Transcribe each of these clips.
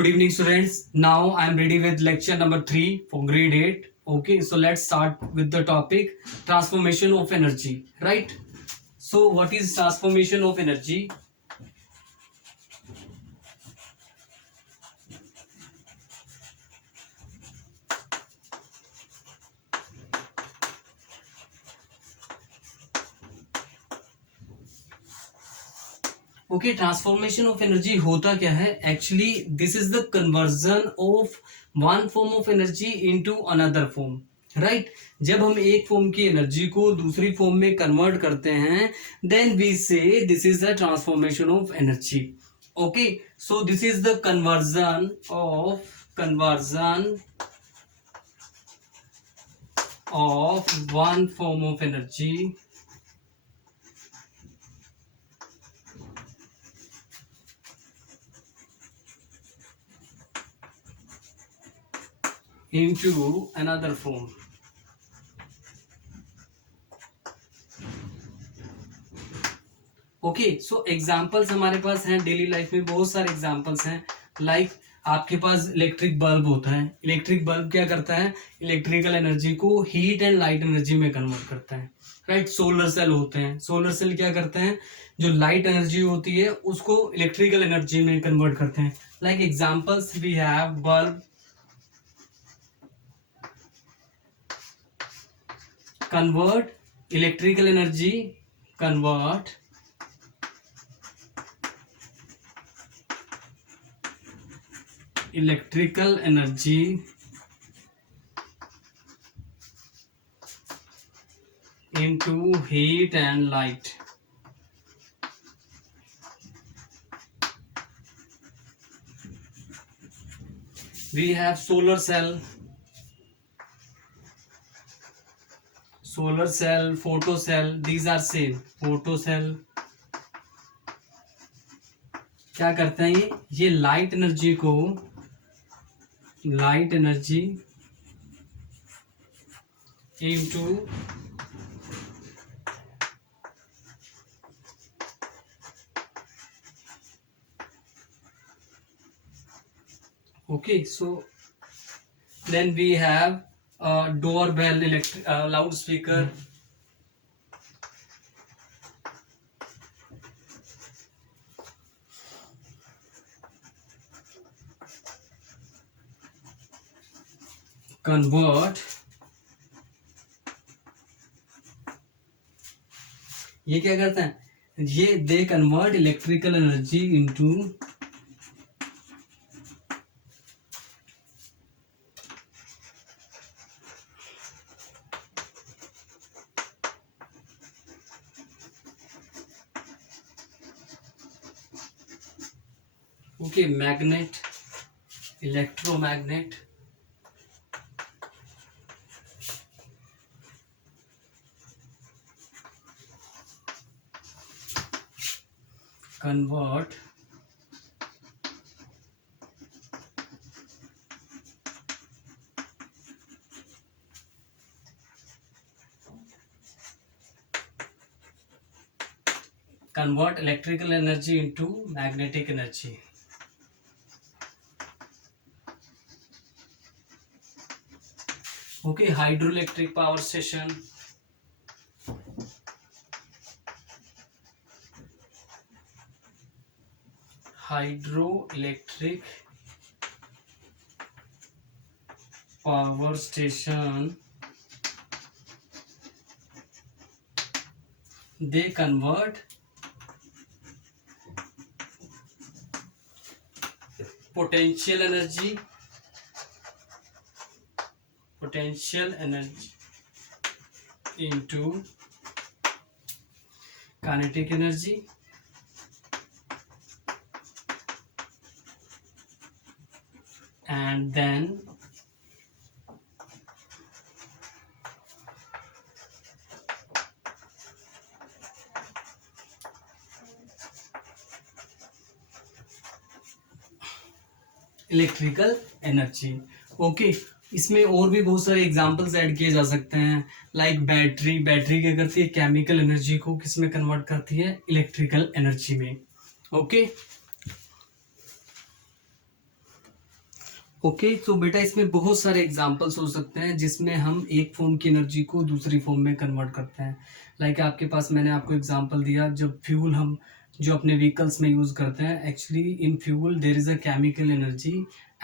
Good evening, students. Now I am ready with lecture number 3 for grade 8. Okay, so let's start with the topic transformation of energy. Right? So, what is transformation of energy? Okay, transformation of energy होता क्या है? Actually, this is the conversion of one form of energy into another form. Right जब हम एक फॉर्म की एनर्जी को दूसरी फॉर्म में कन्वर्ट करते हैं देन वी से this is the transformation of energy. Okay so this is the conversion of one form of energy into another form. Okay so examples हमारे पास हैं डेली लाइफ में बहुत सारे एग्जाम्पल्स हैं. लाइक आपके पास इलेक्ट्रिक बल्ब होता है. इलेक्ट्रिक बल्ब क्या करता है? इलेक्ट्रिकल एनर्जी को हीट एंड लाइट एनर्जी में कन्वर्ट करता है. राइट सोलर सेल होते हैं. सोलर सेल क्या करते हैं? जो लाइट एनर्जी होती है उसको इलेक्ट्रिकल एनर्जी में कन्वर्ट करते हैं. Like examples we have bulb convert electrical energy into heat and light. We have solar cell, photocell. These are same. photocell क्या करते हैं? ये light energy into okay so then we have doorbell, loudspeaker. Convert ये क्या करते हैं? ये they convert electrical energy into okay magnet, electromagnet. convert electrical energy into magnetic energy. Okay, hydroelectric power station. Hydroelectric power station, they convert potential energy into kinetic energy. And then electrical energy. Okay इसमें और भी बहुत सारे examples add किए जा सकते हैं. Like battery क्या करती है? केमिकल एनर्जी को किस में कन्वर्ट करती है? इलेक्ट्रिकल एनर्जी में. ओके ओके, तो बेटा इसमें बहुत सारे एग्जांपल्स हो सकते हैं जिसमें हम एक फॉर्म की एनर्जी को दूसरी फॉर्म में कन्वर्ट करते हैं। लाइक आपके पास मैंने आपको एग्जांपल दिया, जब फ्यूल हम जो अपने व्हीकल्स में यूज़ करते हैं, actually in fuel there is a chemical energy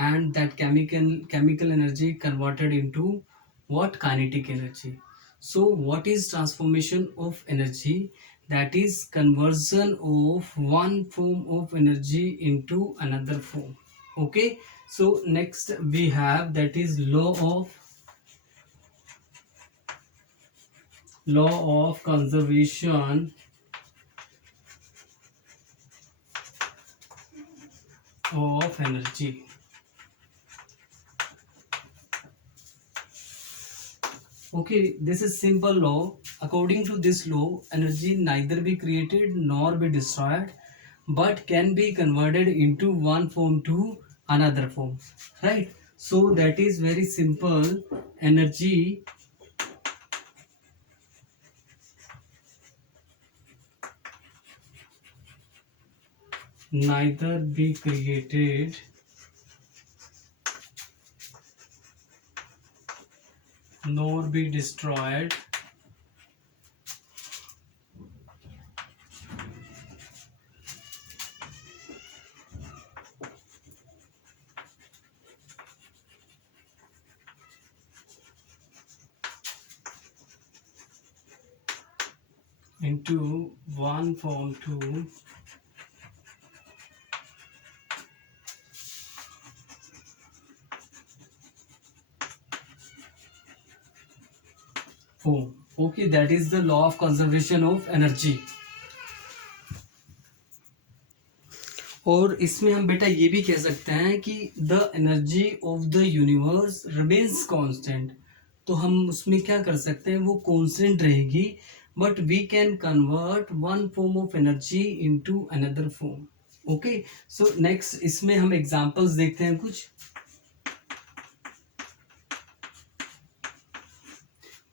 and that chemical energy converted into what, kinetic energy. So what is transformation of energy? That is conversion of one form of energy into another form. Okay, so next we have, that is law of conservation of energy. Okay, this is simple law. According to this law, energy neither be created nor be destroyed, but can be converted into one form to another form, right? So that is very simple. Energy neither be created nor be destroyed, into one form to form. Okay, that is the law of conservation of energy. और इसमें हम बेटा ये भी कह सकते हैं कि the energy of the universe remains constant. तो हम उसमें क्या कर सकते हैं, वो कांस्टेंट रहेगी, but we can convert one form of energy into another form. Okay, so next इसमें हम एग्जांपल्स देखते हैं कुछ.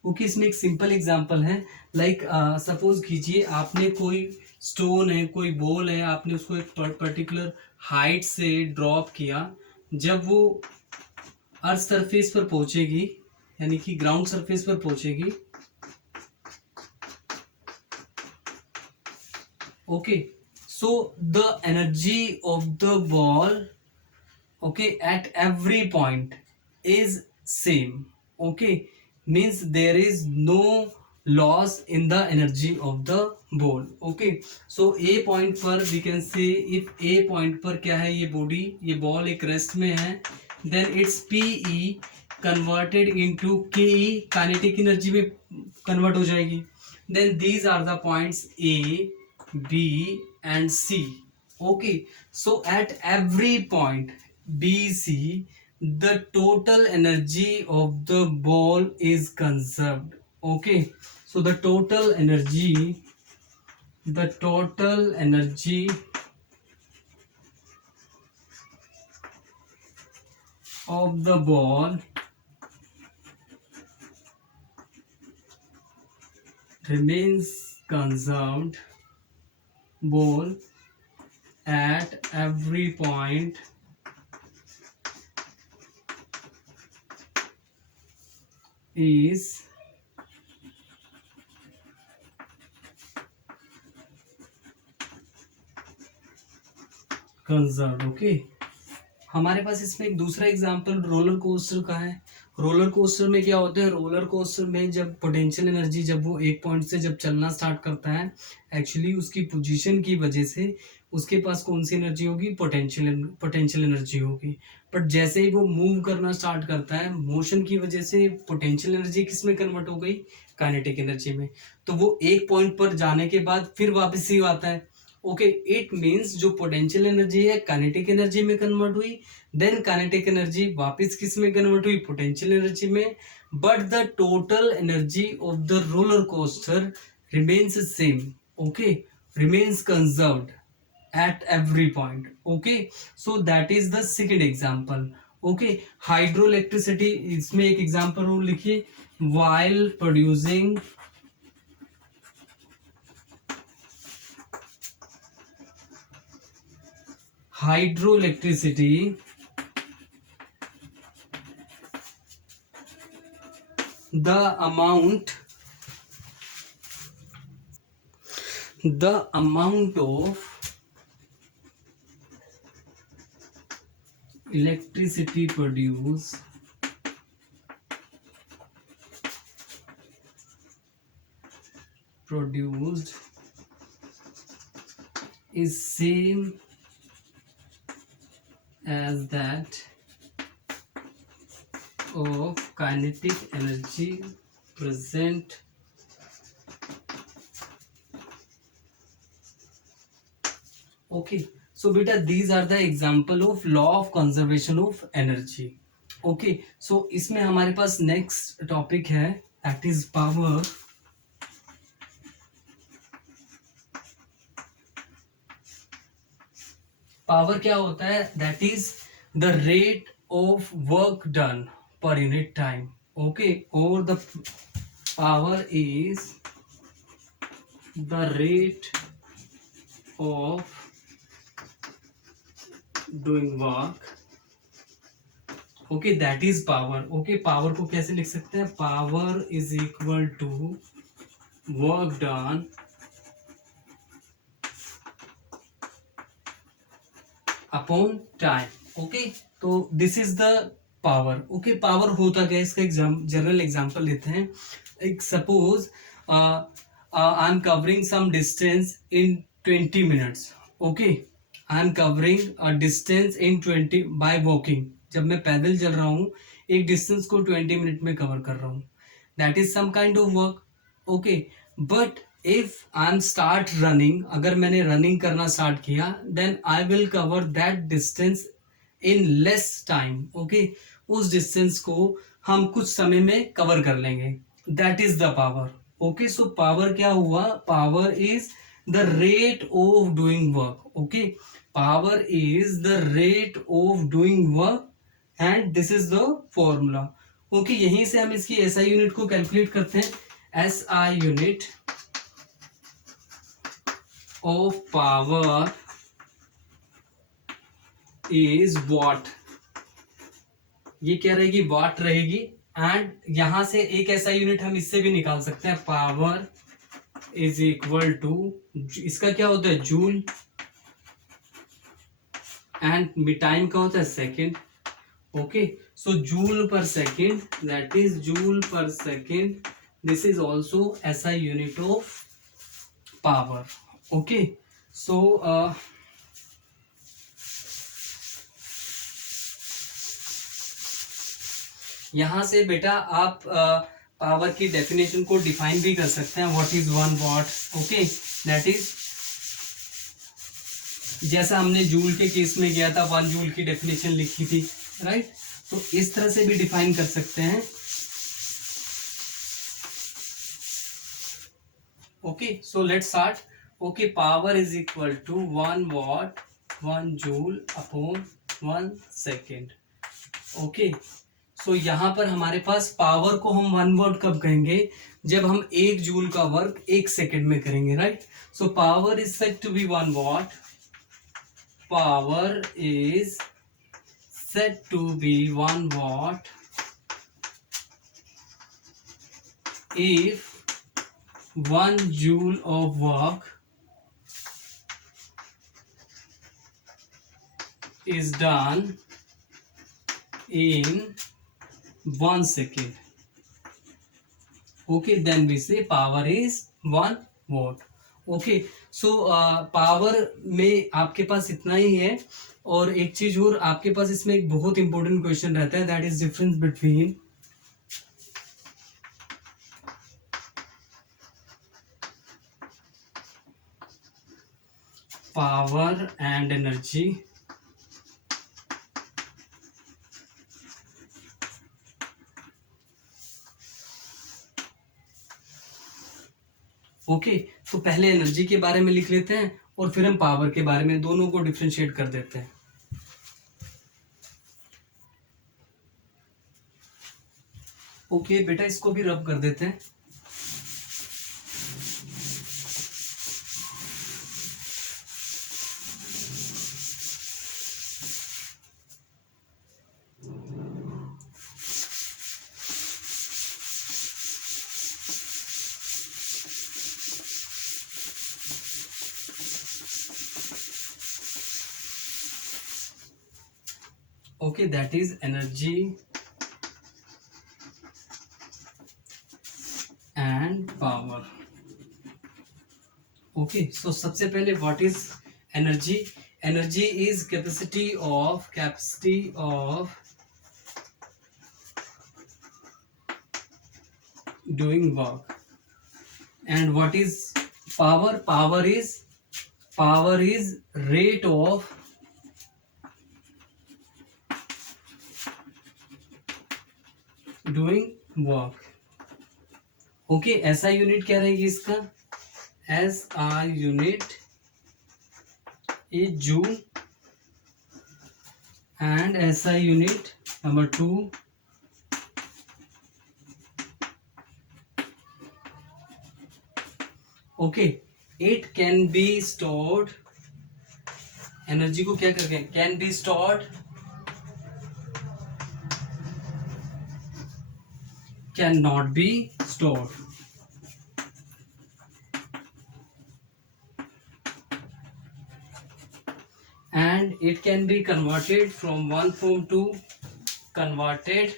ओके, इसमें एक सिंपल एग्जांपल है. लाइक सपोज कीजिए आपने कोई स्टोन है, कोई बॉल है, आपने उसको एक पर्टिकुलर हाइट से ड्रॉप किया. जब वो अर्थ सरफेस पर पहुंचेगी, यानी कि ग्राउंड सरफेस पर पहुंचेगी. Okay, so the energy of the ball, okay, at every point is same. Okay, means there is no loss in the energy of the ball. Okay, so a point पर we can say, if a point पर क्या है, ये बॉडी, ये बॉल एक रेस्ट में है, then its pe converted into ke, kinetic energy में कन्वर्ट हो जाएगी. then these are the points a, b and c. Okay, so at every point BC, the total energy of the ball is conserved. Okay, so the total energy of the ball remains conserved. Ball at every point is conserved. Okay, हमारे पास इसमें एक दूसरा example roller coaster का है. Roller coaster में क्या होता है, रोलर कोस्टर में जब पोटेंशियल एनर्जी, जब वो एक पॉइंट से जब चलना स्टार्ट करता है, एक्चुअली उसकी पोजीशन की वजह से उसके पास कौन सी एनर्जी होगी, पोटेंशियल एनर्जी होगी. बट जैसे ही वो मूव करना स्टार्ट करता है, मोशन की वजह से पोटेंशियल एनर्जी किस में कन्वर्ट हो गई, काइनेटिक एनर्जी में. तो वो एक पॉइंट पर जाने के बाद फिर वापस ही आता है. ओके, इट मीन्स जो पोटेंशियल एनर्जी है काइनेटिक एनर्जी में कन्वर्ट हुई, देन काइनेटिक एनर्जी वापस किस में कन्वर्ट हुई, पोटेंशियल एनर्जी में. But the total energy of the roller coaster remains same. Okay, remains conserved at every point. Okay, so that is the second example. Okay, hydroelectricity, इसमें एक एग्जांपल और लिखिए. while producing hydroelectricity the amount of electricity produced is same as that of kinetic energy present okay. So beta, these are the example of law of conservation of energy. okay, so इसमें हमारे पास next topic है that is power. Power क्या होता है? That is the rate of work done per unit time. Okay, और the power is the rate of doing work. Okay, that is power. Okay, power को कैसे लिख सकते हैं? Power is equal to work done upon time. Okay, तो this is the power. Okay, power होता क्या है? इसका जनरल एग्जांपल लेते हैं. एक suppose I am covering some distance in 20 minutes. Okay, I am covering a distance in 20 by walking. जब मैं पैदल चल रहा हूँ एक डिस्टेंस को 20 मिनट में कवर कर रहा हूँ. That is some kind of work. Okay, but if I am start running, अगर मैंने रनिंग करना स्टार्ट किया, then I will cover that distance in less time. Okay, उस डिस्टेंस को हम कुछ समय में कवर कर लेंगे. That is the power. Okay, so power क्या हुआ? Power is the rate of doing work. Okay, power is the rate of doing work and this is the formula. Okay, यहीं से हम इसकी एसआई यूनिट को कैलकुलेट करते हैं. SI unit of power is what. ये क्या रहेगी? वॉट रहेगी. एंड यहां से एक ऐसा यूनिट हम इससे भी निकाल सकते हैं. पावर इज इक्वल टू, इसका क्या होता है? जूल. एंड टाइम का होता है second. Okay, so joule per second, that is joule per second. This is also SI unit of power. Okay, so यहां से बेटा आप पावर की डेफिनेशन को डिफाइन भी कर सकते हैं. What is 1 what. Okay, that is जैसा हमने जूल के केस में किया था, 1 जूल की डेफिनेशन लिखी थी, राइट. तो इस तरह से भी डिफाइन कर सकते हैं. Okay, so let's start. Okay, power is equal to 1 watt 1 joule upon 1 second. Okay, so यहाँ पर हमारे पास पावर को हम 1 वॉट कब कहेंगे? जब हम 1 जूल का वर्क 1 सेकेंड में करेंगे, right. So power is said to be 1 watt. Power is said to be 1 watt if 1 joule of work is done in 1 second. Okay, then we say power is 1 watt. Okay, so power में आपके पास इतना ही है. और एक चीज और आपके पास इसमें एक बहुत इंपॉर्टेंट क्वेश्चन रहता है, that is difference between power and energy. Okay, तो पहले एनर्जी के बारे में लिख लेते हैं और फिर हम पावर के बारे में, दोनों को डिफरेंशिएट कर देते हैं. ओके बेटा, इसको भी रब कर देते हैं. Okay, that is energy and power. Okay, so सबसे पहले what is energy? Energy is capacity of doing work. And what is power? Power is rate of doing work. Okay, SI unit क्या रहेगी इसका? SI unit is joule and SI unit number 2 okay, it can be stored, energy को क्या करके can be stored, can not be stored. And it can be converted from one form to converted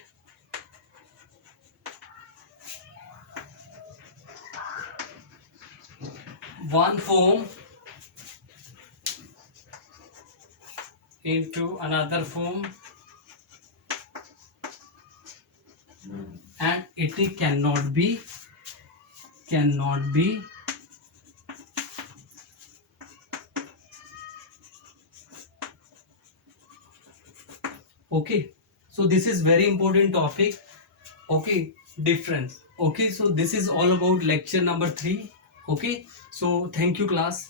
one form into another form, and it cannot be okay. So this is very important topic. Okay, difference. Okay, so this is all about lecture number 3. Okay, so thank you class.